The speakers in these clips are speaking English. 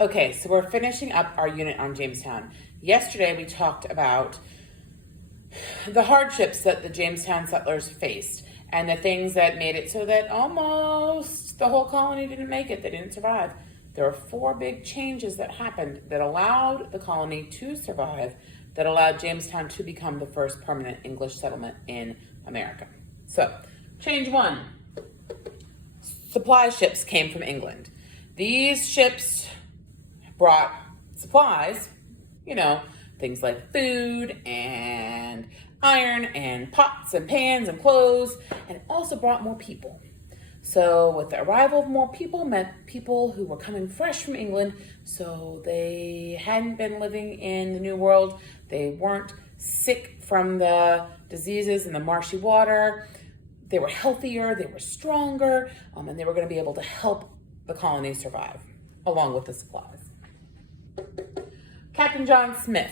Okay, so we're finishing up our unit on Jamestown. Yesterday we talked about the hardships that the Jamestown settlers faced and the things that made it so that almost the whole colony didn't make it, they didn't survive. There were four big changes that happened that allowed the colony to survive, that allowed Jamestown to become the first permanent English settlement in America. So, change one, supply ships came from England. These ships brought supplies, things like food and iron and pots and pans and clothes, and also brought more people. So with the arrival of more people meant people who were coming fresh from England, so they hadn't been living in the New World. They weren't sick from the diseases and the marshy water. They were healthier, they were stronger, and they were going to be able to help the colony survive, along with the supplies. Captain John Smith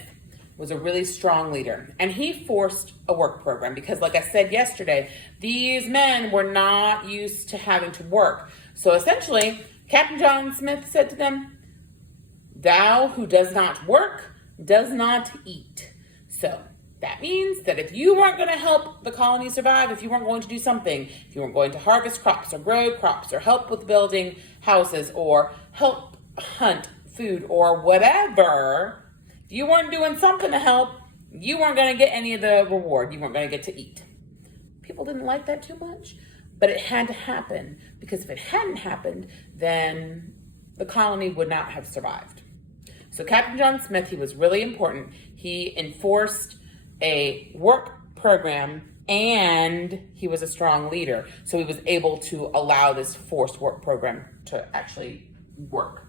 was a really strong leader, and he forced a work program because, like I said yesterday, these men were not used to having to work. So essentially, Captain John Smith said to them, "Thou who does not work does not eat." So that means that if you weren't going to help the colony survive, if you weren't going to do something, if you weren't going to harvest crops or grow crops or help with building houses or help hunt food or whatever, if you weren't doing something to help, you weren't going to get any of the reward. You weren't going to get to eat. People didn't like that too much, but it had to happen, because if it hadn't happened, then the colony would not have survived. So Captain John Smith, he was really important. He enforced a work program, and he was a strong leader. So he was able to allow this forced work program to actually work.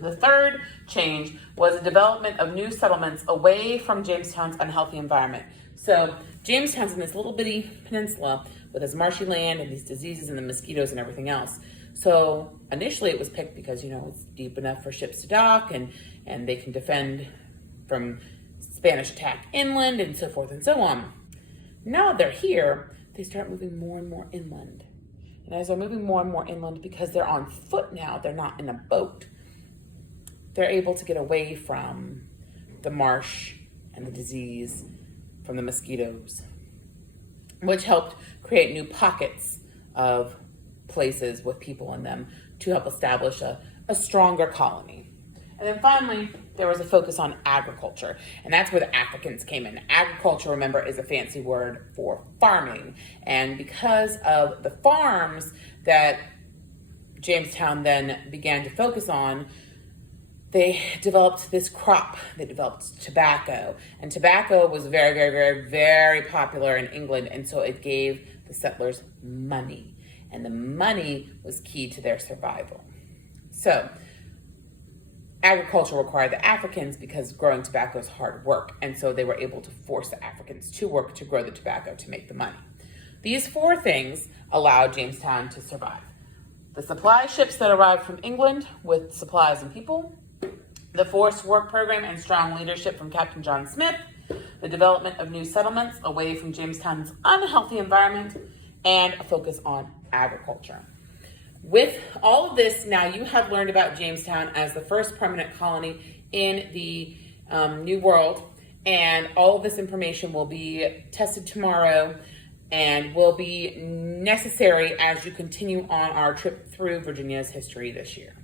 The third change was the development of new settlements away from Jamestown's unhealthy environment. So Jamestown's in this little bitty peninsula with this marshy land and these diseases and the mosquitoes and everything else. So initially it was picked because, it's deep enough for ships to dock and they can defend from Spanish attack inland and so forth and so on. Now that they're here, they start moving more and more inland. And as they're moving more and more inland, because they're on foot now, they're not in a boat, they're able to get away from the marsh and the disease, from the mosquitoes, which helped create new pockets of places with people in them to help establish a stronger colony. And then finally, there was a focus on agriculture, and that's where the Africans came in. Agriculture, remember, is a fancy word for farming. And because of the farms that Jamestown then began to focus on, they developed this crop. They developed tobacco. And tobacco was very, very, very, very popular in England. And so it gave the settlers money. And the money was key to their survival. So agriculture required the Africans because growing tobacco is hard work. And so they were able to force the Africans to work to grow the tobacco to make the money. These four things allowed Jamestown to survive. The supply ships that arrived from England with supplies and people, the forced work program and strong leadership from Captain John Smith, the development of new settlements away from Jamestown's unhealthy environment, and a focus on agriculture. With all of this, now you have learned about Jamestown as the first permanent colony in the New World, and all of this information will be tested tomorrow and will be necessary as you continue on our trip through Virginia's history this year.